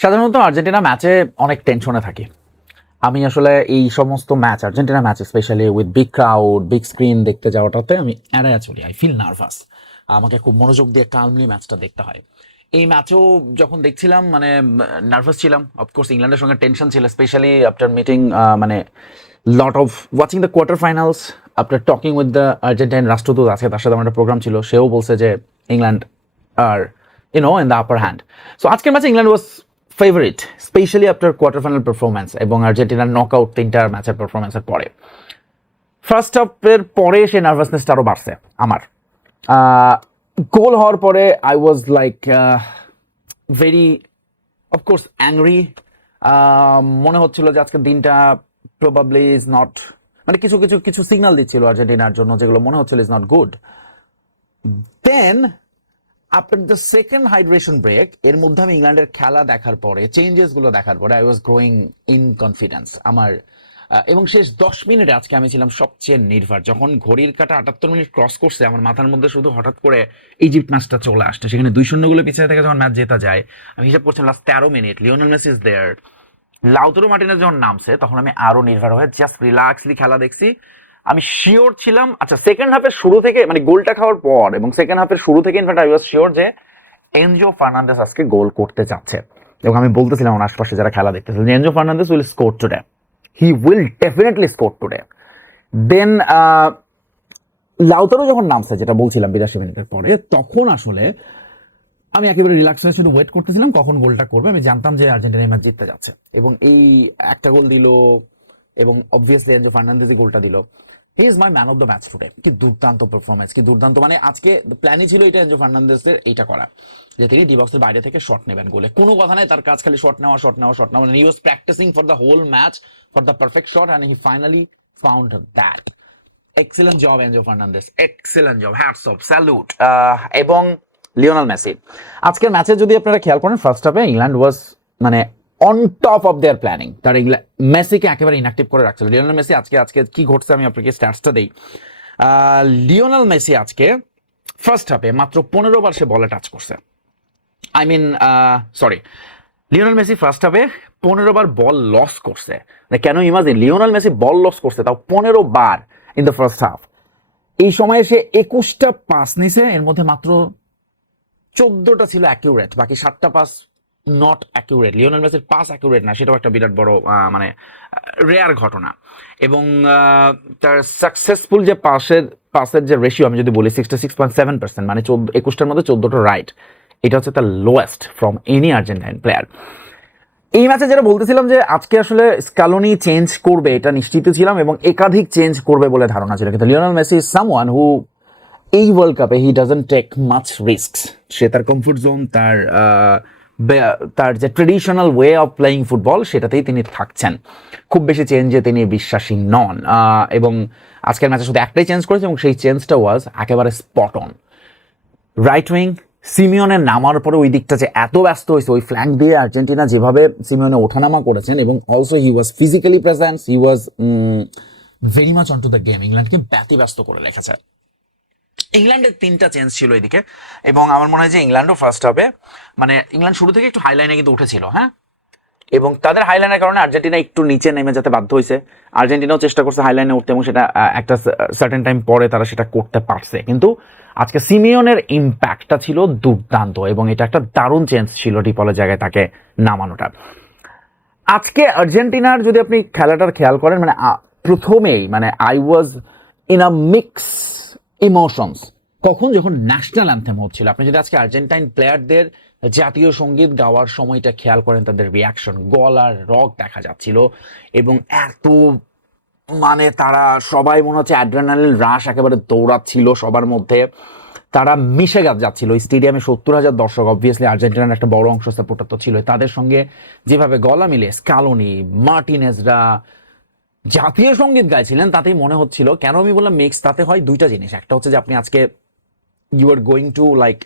সাধারণত আর্জেন্টিনা ম্যাচে অনেক টেনশনে থাকি। আমি আসলে এই সমস্ত match, Argentina match specially with big crowd, big screen দেখতে যাওয়াটাতে আমি এড়াইয়া চলি। I feel nervous. আমাকে খুব মনোযোগ দিয়ে কালমলি ম্যাচটা দেখতে হয়। এই ম্যাচও যখন দেখছিলাম মানে নার্ভাস ছিলাম। অফকোর্স ইংল্যান্ডের সঙ্গে টেনশন ছিল, স্পেশালি আফটার মিটিং মানে lot of watching the quarter finals, after talking with the Argentine রাষ্ট্রদূত আছে, তার সাথে আমার একটা প্রোগ্রাম ছিল, সেও বলছে যে England are in the upper hand. So আজকের ম্যাচে England was favourite, specially after quarter final performance এবং আর্জেন্টিনার নকআউট তিনটার ম্যাচের পারফরমেন্সের পরে। ফার্স্ট হাফের পরে সেই নার্ভাসনেসটা আরও বাড়ছে আমার। গোল হওয়ার পরে I was like very of course angry. মনে হচ্ছিল যে আজকের দিনটা প্রবাবলি ইজ নট, মানে কিছু কিছু কিছু সিগন্যাল দিচ্ছিল আর্জেন্টিনার জন্য যেগুলো মনে হচ্ছিল is not good. Then after the second hydration break, এর মধ্যে আমি ইংল্যান্ডের খেলা দেখার পরে, চেঞ্জেসগুলো দেখার পরে I was growing in confidence আমার। এবং শেষ 10 মিনিটে আজকে আমি ছিলাম সবচেয়ে নির্ভর। যখন ঘড়ির কাঁটা 78 মিনিট ক্রস করছে, আমার মাথার মধ্যে শুধু হঠাৎ করে ইজিপ্ট ম্যাচটা চলে আসছে, সেখানে 2-0 গোলে পিছিয়ে থেকে যখন ম্যাচ জেতা যায়, আমি হিসাব করছিলাম লাস্ট 13 মিনিট, Lionel Messi is there, Lautaro Martinez যখন নামছে তখন আমি আরো নির্ভর হয়ে জাস্ট রিল্যাক্সলি খেলা দেখছি। আমি শিওর ছিলাম, আচ্ছা সেকেন্ড হাফের শুরু থেকে, মানে গোলটা খাওয়ার পর এবং সেকেন্ড হাফের শুরু থেকে ইনফ্যাক্ট আই ওয়াজ শিওর যে এনজো ফার্নান্দেস আজকে গোল করতে যাচ্ছে। এবং আমি বলতেছিলাম আমার আশপাশে যারা খেলা দেখতেছিল যে Enzo Fernandez will score today, he will definitely score today. Then Lautaro যখন নামছে, যেটা বলছিলাম 82 মিনিটের পরে, তখন আসলে আমি একেবারে রিল্যাক্স হয়ে শুধু ওয়েট করতেছিলাম কখন গোলটা করবে। আমি জানতাম যে আর্জেন্টিনা ম্যাচ জিততে যাচ্ছে এবং এই একটা গোল দিল এবং অবভিয়াসলি এনজো ফার্নান্দেজই গোলটা দিল। He is my man of the match today. কি দুর্দান্ত পারফরমেন্স, কি দুর্দান্ত, মানে আজকে প্ল্যানই ছিল এটা এনজো ফার্নান্দেজের এইটা করা যে তিনি ডি বক্সের বাইরে থেকে শট নেবেন গোলে, কোনো কথা নাই, তার কাজ খালি শট নেওয়া শট নেওয়া শট নেওয়া। He was practising for the whole match for the perfect shot and he finally found that. Excellent job Enzo Fernandez, excellent job, hats off, salute. এবং লিওনেল মেসি আজকের ম্যাচে যদি আপনারা খেয়াল করেন, ফার্স্ট হাফে ইংল্যান্ড ওয়াজ মানে on top of their planning. তারা মেসিকে একেবারে ইনঅ্যাক্টিভ করে রাখছিল। লিওনেল মেসি আজকে আজকে কি ঘটছে আমি আপনাকে স্ট্যাটসটা দেই। লিওনেল মেসি আজকে ফার্স্ট হাফে মাত্র 15 বার সে বলে টাচ করছে। I mean sorry, Lionel Messi first হাফে 15 বার বল লস করছে। কেন imagine, Lionel Messi ball loss করছে তাও 15 বার ইন দ্য ফার্স্ট হাফ। এই সময়ে সে 21টা পাস নিছে, এর মধ্যে মাত্র 14টা ছিল অ্যাকিউরেট, বাকি 7টা পাস নট অ্যাকিউরেট। লিওনেল মেসির পাস অ্যাকিউরেট না, সেটাও একটা বিরাট বড় মানে রেয়ার ঘটনা। এবং তার সাকসেসফুল যে পাসের যে রেশিও আমি যদি বলি 66.7%, মানে 21টার মধ্যে 14টা রাইট, এটা হচ্ছে তার lowest from any Argentine player. এই ম্যাচে যেটা বলতেছিলাম যে আজকে আসলে স্কালোনি চেঞ্জ করবে এটা নিশ্চিত ছিলাম এবং একাধিক চেঞ্জ করবে বলে ধারণা ছিল, কিন্তু Lionel Messi is someone who এই ওয়ার্ল্ড কাপে he doesn't take much risks. সে তার কমফোর্ট জোন, তার যে traditional way of playing football, সেটাতেই তিনি থাকছেন। খুব বেশি চেঞ্জে তিনি বিশ্বাসী নন। এবং আজকের ম্যাচে শুধু একটাই চেঞ্জ করেছে এবং সেই চেঞ্জটা ওয়াজ একেবারে স্পট অন। রাইট উইং সিমিওনের নামার পরে ওই দিকটা যে এত ব্যস্ত হয়েছে, ওই ফ্ল্যাঙ্ক দিয়ে আর্জেন্টিনা যেভাবে সিমিওনে ওঠানামা করেছেন, এবং also he was physically present, he was very much on to the game. ইংল্যান্ডকে ব্যতিব্যস্ত করে রেখেছে। ইংল্যান্ডের 3টা চেঞ্জ ছিল এদিকে, এবং আমার মনে হয় যে ইংল্যান্ডও ফার্স্ট হবে, মানে ইংল্যান্ড শুরু থেকে একটু হাইলাইনে কিন্তু উঠেছিল, হ্যাঁ, এবং তাদের হাইলাইনের কারণে আর্জেন্টিনা একটু নিচে নেমে যেতে বাধ্য হয়েছে। আর্জেন্টিনাও চেষ্টা করছে হাইলাইনে উঠতে এবং সেটা একটা সার্টেন টাইম পরে তারা সেটা করতে পারছে। কিন্তু আজকে সিমিওনের ইম্প্যাক্টটা ছিল দুর্দান্ত এবং এটা একটা দারুণ চেঞ্জ ছিল ডিপলের জায়গায় তাকে নামানোটা। আজকে আর্জেন্টিনার যদি আপনি খেলাটার খেয়াল করেন, মানে প্রথমেই মানে I was in a mix emotions. কখন, যখন ন্যাশনাল অ্যান্থেম হচ্ছিল, আপনি যদি আজকে আর্জেন্টাইন প্লেয়ারদের জাতীয় সঙ্গীত গাওয়ার সময়টা খেয়াল করেন, তাদের রিয়াকশন, গলার রগ দেখা যাচ্ছিল এবং এত মানে তারা সবাই মনে হচ্ছে অ্যাড্রেনালিন রাশ একেবারে দৌড়াচ্ছিল সবার মধ্যে, তারা মিশে যাচ্ছিল। ওই স্টেডিয়ামে 70,000 দর্শক, অবভিয়াসলি আর্জেন্টিনার একটা বড় অংশ সাপোর্টার তো ছিল, তাদের সঙ্গে যেভাবে গলা মিলে স্কালোনি, মার্টিনেজরা জাতীয় সঙ্গীত গাইছিলেন, তাতেই মনে হচ্ছিল, কেন আমি বললাম মিক্স, তাতে হয় দুইটা জিনিস। একটা হচ্ছে যে আপনি আজকে you are going to like,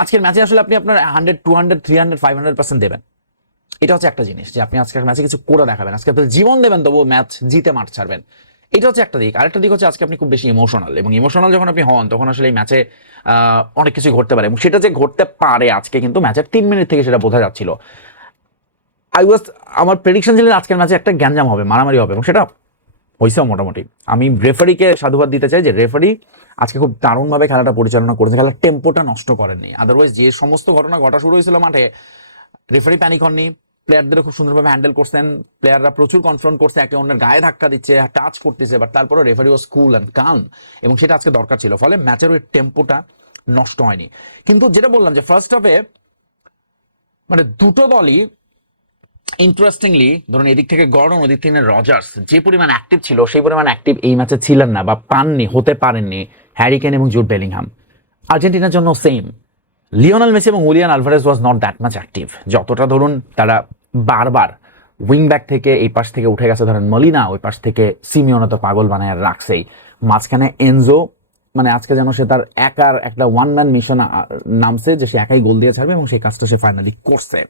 আজকের ম্যাচে আসলে আপনি আপনার 100, 200, 300, 500% দেবেন, এটা হচ্ছে একটা জিনিস, যে আপনি আজকের ম্যাচে কিছু করে দেখাবেন, আজকে আপনার জীবন দেবেন, তবুও ম্যাচ জিতে মাঠ ছাড়বেন। এটা হচ্ছে একটা দিক। আরেকটা দিক হচ্ছে আজকে আপনি খুব বেশি ইমোশনাল, এবং ইমোশনাল যখন আপনি হন তখন আসলে এই ম্যাচে অনেক কিছু ঘটতে পারে, এবং সেটা যে ঘটতে পারে আজকে কিন্তু ম্যাচের 3 মিনিট থেকে সেটা বোঝা যাচ্ছিল। আমার প্রেডিকশন ছিল আজকের ম্যাচে একটা গ্যাঞ্জাম হবে, মারামারি হবে, এবং সেটা হয়েছেও মোটামুটি। আমি রেফারিকে সাধুবাদ দিতে চাই যে রেফারি আজকে খুব দারুণভাবে খেলাটা পরিচালনা করেছে, খেলার টেম্পোটা নষ্ট করেননি। আদারওয়াইজ যে সমস্ত ঘটনা ঘটা শুরু হয়েছিল মাঠে, রেফারি প্যানিক হননি, প্লেয়ারদের খুব সুন্দরভাবে হ্যান্ডেল করছেন, প্লেয়াররা প্রচুর কনফ্রন্ট করছে, একে অন্যের গায়ে ধাক্কা দিচ্ছে, টাচ করতেছে, বাট তারপরে রেফারি ওয়াজ কুল অ্যান্ড কাল্ম, এবং সেটা আজকে দরকার ছিল। ফলে ম্যাচের ওই টেম্পোটা নষ্ট হয়নি। কিন্তু যেটা বললাম যে ফার্স্ট হাফে মানে দুটো দলই ইন্টারেস্টিংলি, ধরুন এদিক থেকে গর্ডন, ওদিক থেকে রজার্স যে পরিমাণ অ্যাক্টিভ ছিল সেই পরিমাণ অ্যাক্টিভ এই ম্যাচে ছিলেন না বা পাননি, হতে পারেননি হ্যারি কেন এবং জুড বেলিংহাম। আর্জেন্টিনার জন্য সেম, লিওনেল মেসি এবং Julian Alvarez was not that much active. যতটা ধরুন তারা বারবার উইং ব্যাক থেকে এই পাশ থেকে উঠে গেছে, ধরেন মলিনা, ওই পাশ থেকে সিমিওনে তো পাগল বানায় রাখছেই, মাঝখানে এনজো মানে আজকে যেন সে তার একার একটা ওয়ান ম্যান মিশন নামছে যে সে একাই গোল দিয়ে ছাড়বে, এবং সেই কাজটা সে ফাইনালি করছে।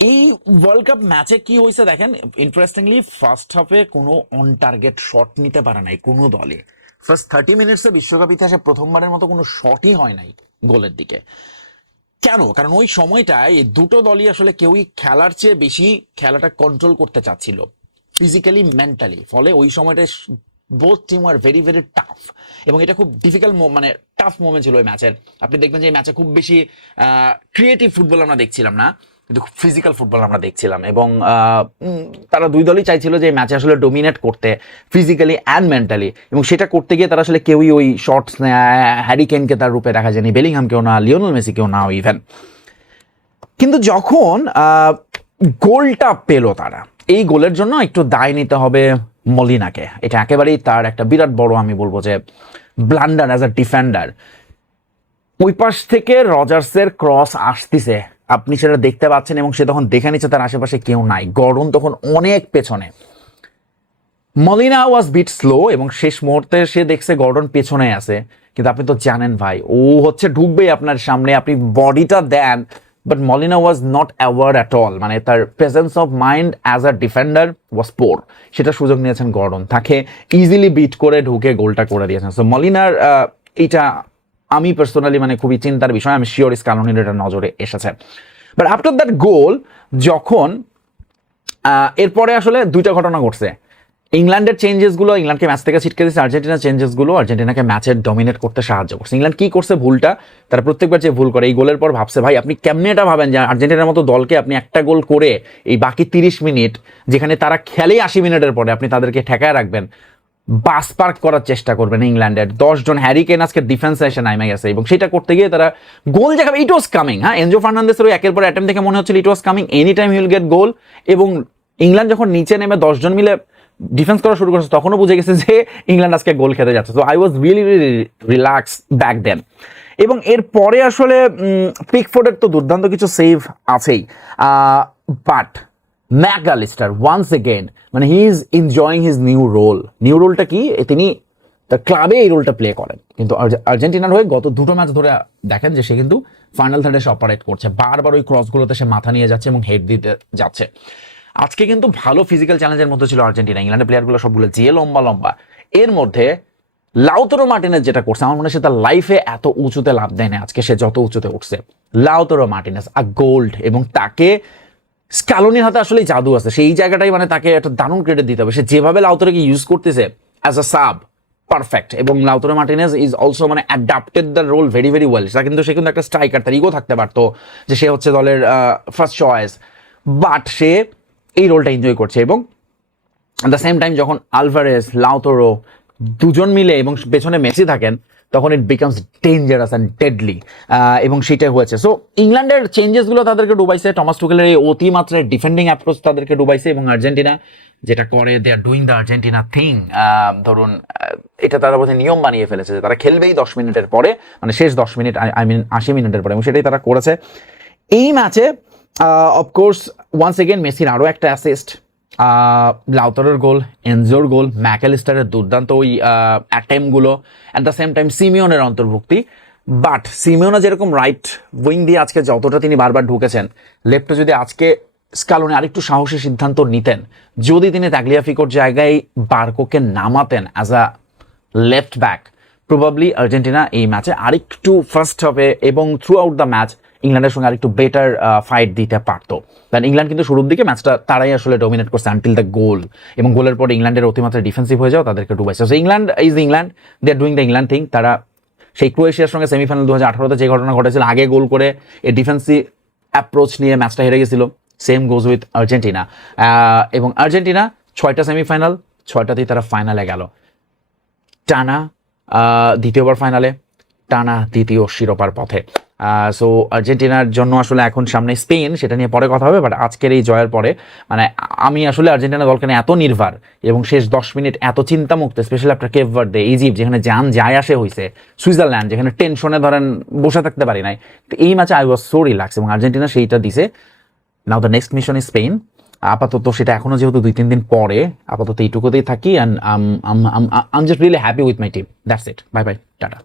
এই ওয়ার্ল্ড কাপ ম্যাচে কি হয়েছে দেখেন, ইন্টারেস্টিংলি ফার্স্ট হাফে কোনো অন টার্গেট শট নিতে পারে নাই কোনো দলে। ফার্স্ট 30 মিনিটসে বিশ্বকাপ ইতিহাসে প্রথমবারের মতো কোনো শটই হয় নাই গোলের দিকে। কেন? কারণ ওই সময়টায় এই দুটো দলই আসলে কেউই খেলার চেয়ে বেশি খেলাটা কন্ট্রোল করতে চাচ্ছিল, ফিজিক্যালি মেন্টালি। ফলে ওই সময়টা both team are very very tough, এবং এটা খুব ডিফিকাল্ট মানে টাফ মোমেন্ট ছিল ওই ম্যাচের। আপনি দেখবেন যে এই ম্যাচে খুব বেশি ক্রিয়েটিভ ফুটবল আমরা দেখছিলাম না, কিন্তু ফিজিক্যাল ফুটবল আমরা দেখছিলাম, এবং তারা দুই দলই চাইছিল যে এই ম্যাচে আসলে ডোমিনেট করতে ফিজিক্যালি অ্যান্ড মেন্টালি, এবং সেটা করতে গিয়ে তারা আসলে কেউই ওই শর্টস হ্যারি কেনকে তার রূপে দেখা যায়নি, বেলিংহামকেও না, লিওনেল মেসিকেও না ইভেন। কিন্তু যখন গোলটা পেল তারা, এই গোলের জন্য একটু দায় নিতে হবে মলিনাকে। এটা একেবারেই তার একটা বিরাট বড়, আমি বলবো যে ব্লান্ডার অ্যাজ আ ডিফেন্ডার। ওই পাশ থেকে রজার্সের ক্রস আসতেছে, আপনি সেটা দেখতে পাচ্ছেন, এবং সে তখন দেখে নিচ্ছে তার আশেপাশে কেউ নাই, গর্ডন তখন অনেক পেছনে। মলিনা ওয়াজ বিট স্লো, এবং শেষ মুহূর্তে সে দেখছে গর্ডন পেছনে আছে, কিন্তু আপনি তো জানেন ভাই ও হচ্ছে ঢুকবেই আপনার সামনে, আপনি বডিটা দেন, but Molina was not aware at all, মানে তার presence of mind as a defender was poor. সেটা সুযোগ নিয়েছেন গর্ডন, তাকে ইজিলি বিট করে ঢুকে গোলটা করে দিয়েছেন। সো মলিনার এইটা আমি পার্সোনালি মানে খুবই চিন্তার বিষয়। আমি শিওর স্ক্যালোনির এটা নজরে এসেছে। বাট আফটার দ্যাট গোল, যখন এরপরে আসলে দুইটা ঘটনা ঘটছে। ইংল্যান্ডের চেঞ্জেসগুলো ইংল্যান্ডকে ম্যাচ থেকে ছিটকে দিচ্ছে, আর্জেন্টিনার চেঞ্জেসগুলো আর্জেন্টিনাকে ম্যাচে ডমিনেট করতে সাহায্য করছে। ইংল্যান্ড কি করছে ভুলটা, তারা প্রত্যেকবার যে ভুল করে এই গোলের পর ভাবছে ভাই আপনি কেমনে এটা ভাবেন যে আর্জেন্টিনার মতো দলকে আপনি একটা গোল করে এই বাকি 30 মিনিট যেখানে তারা খেলেই 80 মিনিটের পরে আপনি তাদেরকে ঠেকায় রাখবেন, বাস পার্ক করার চেষ্টা করবেন। ইংল্যান্ডের 10 জন হ্যারি কেন আজকে ডিফেন্সে এসে নামে গেছে, এবং সেটা করতে গিয়ে তারা গোল যে খাবে ইট ওয়াজ কামিং। হ্যাঁ, এনজো ফার্নান্দেসের ওই একের পর অ্যাটেম্প দেখে মনে হচ্ছিল it was coming, any time he will get goal. এবং ইংল্যান্ড যখন নিচে নেমে 10 জন মিলে ডিফেন্স করা শুরু করেছে তখনও বুঝে গেছে যে ইংল্যান্ড আজকে গোল খেতে যাচ্ছে। তো I was really relax back then. এবং এরপরে আসলে পিকফোর্ডের তো দুর্দান্ত কিছু সেভ আছেই, বাট ম্যাকঅ্যালিস্টার ওয়ান্স এগেন মানে he is enjoying his new role. New রোলটা কি, তিনি তার ক্লাবে এই রোলটা প্লে করেন, কিন্তু আর্জেন্টিনার হয়ে গত দুটো ম্যাচ ধরে দেখেন যে সে কিন্তু ফাইনাল থার্ডে সে অপারেট করছে, বারবার ওই ক্রসগুলোতে সে মাথা নিয়ে যাচ্ছে এবং হেড দিতে যাচ্ছে। আজকে কিন্তু ভালো ফিজিক্যাল চ্যালেঞ্জের মধ্যে ছিল আর্জেন্টিনা। ইংল্যান্ডের প্লেয়ারগুলো সবগুলো যে লম্বা লম্বা, এর মধ্যে লাউতারো মার্টিনেজ যেটা করছে আমার মনে হয় সে তার লাইফে এত উঁচুতে লাভ দেয় না আজকে সে যত উঁচুতে উঠছে। লাউতারো মার্টিনেজ আ গোল্ড, এবং তাকে স্ক্যালোনির হাতে আসলে জাদু আছে, সেই জায়গাটাই মানে তাকে একটা দারুণ ক্রেডিট দিতে হবে। সে যেভাবে লাউতারোকে ইউজ করতেছে অ্যাজ আ সাব, পারফেক্ট। এবং লাউতারো মার্টিনেজ ইজ অলসো মানে adapted the role very very well. সে কিন্তু একটা স্ট্রাইকার, তার ইগো থাকতে পারতো যে সে হচ্ছে দলের ফার্স্ট চয়েস, বাট সে এই রোলটা এনজয় করছে। এবং অ্যাট দ্য সেম টাইম যখন আলভারেজ, লাউতারো দুজন মিলে এবং পেছনে মেসি থাকেন তখন it becomes dangerous and deadly, এবং সেটাই হয়েছে। সো ইংল্যান্ডের চেঞ্জেসগুলো তাদেরকে ডুবাইছে, টমাস টুকেলের এই অতিমাত্রায় ডিফেন্ডিং অ্যাপ্রোচ তাদেরকে ডুবাইছে, এবং আর্জেন্টিনা যেটা করে they are doing the Argentina thing. ধরুন এটা তারা বোধহয় নিয়ম বানিয়ে ফেলেছে যে তারা খেলবেই 10 মিনিটের পরে, মানে শেষ 10 মিনিট, আই মিন 80 মিনিটের পরে, এবং সেটাই তারা করেছে এই ম্যাচে। অফকোর্স ওয়ান্স এগেন মেসির আরও একটা অ্যাসিস্ট, লাউতারোর গোল, এনজোর গোল, ম্যাকঅ্যালিস্টারের দুর্দান্ত ওই অ্যাটেম্পগুলো, অ্যাট দ্য সেম টাইম সিমিওনের অন্তর্ভুক্তি। বাট সিমিওনা যেরকম রাইট উইং দিয়ে আজকে যতটা তিনি বারবার ঢুকেছেন, লেফটে যদি আজকে স্কালোনি আরেকটু সাহসী সিদ্ধান্ত নিতেন, যদি তিনি তাগলিয়াফিকোর জায়গায় বার্কোকে নামাতেন as a left back, probably Argentina এই ম্যাচে আরেকটু ফার্স্ট হবে এবং থ্রু আউট দ্য ম্যাচ ইংল্যান্ডের সঙ্গে আরেকটু বেটার ফাইট দিতে পারতো। কারণ ইংল্যান্ড কিন্তু শুরুর দিকে ম্যাচটা তারাই আসলে ডমিনেট করছে আনটিল দ্য গোল, এবং গোলের পরে ইংল্যান্ডের অতিমাত্রা ডিফেন্সিভ হয়ে যাও তাদেরকে ডুবাইছে। So England is England, they are doing the England thing. তারা সেই ক্রোয়েশিয়ার সঙ্গে সেমিফাইনাল 2018-তে যে ঘটনা ঘটেছিল, আগে গোল করে এই ডিফেন্সিভ অ্যাপ্রোচ নিয়ে ম্যাচটা হেরে গেছিল, সেম গোজ উইথ আর্জেন্টিনা। এবং আর্জেন্টিনা 6টা সেমিফাইনাল, 6টাতেই তারা ফাইনালে গেল, টানা দ্বিতীয়বার ফাইনালে, টানা দ্বিতীয় শিরোপার পথে। সো আর্জেন্টিনার জন্য আসলে এখন সামনে স্পেন, সেটা নিয়ে পরে কথা হবে। বাট আজকের এই জয়ের পরে মানে আমি আসলে আর্জেন্টিনা দলকে নিয়ে এত নির্ভার এবং শেষ 10 মিনিট এত চিন্তামুক্ত, স্পেশালি আপনার কেপ ভার্দে, ইজিপ্ট যেখানে যান যায় আসে হয়েছে, সুইজারল্যান্ড যেখানে টেনশনে ধরেন বসে থাকতে পারি নাই, তো এই ম্যাচে আই ওয়াজ সো রিল্যাক্স এবং আর্জেন্টিনা সেইটা দিছে। Now the next mission is Spain. আপাতত সেটা এখনো যেহেতু 2-3 দিন পরে, আপাতত এইটুকুতেই থাকি। And um just really happy with my team. That's it, bye bye, tata.